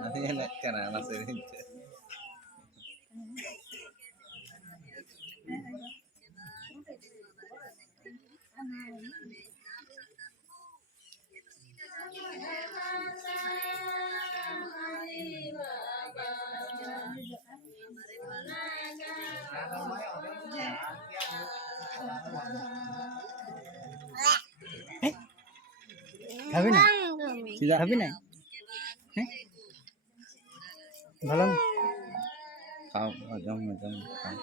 Nanti enak kan anak ini. খাবি না খাবি না হ্যাঁ ভালো Kau macam kau.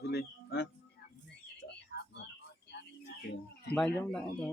Boleh, ah? banyak tak itu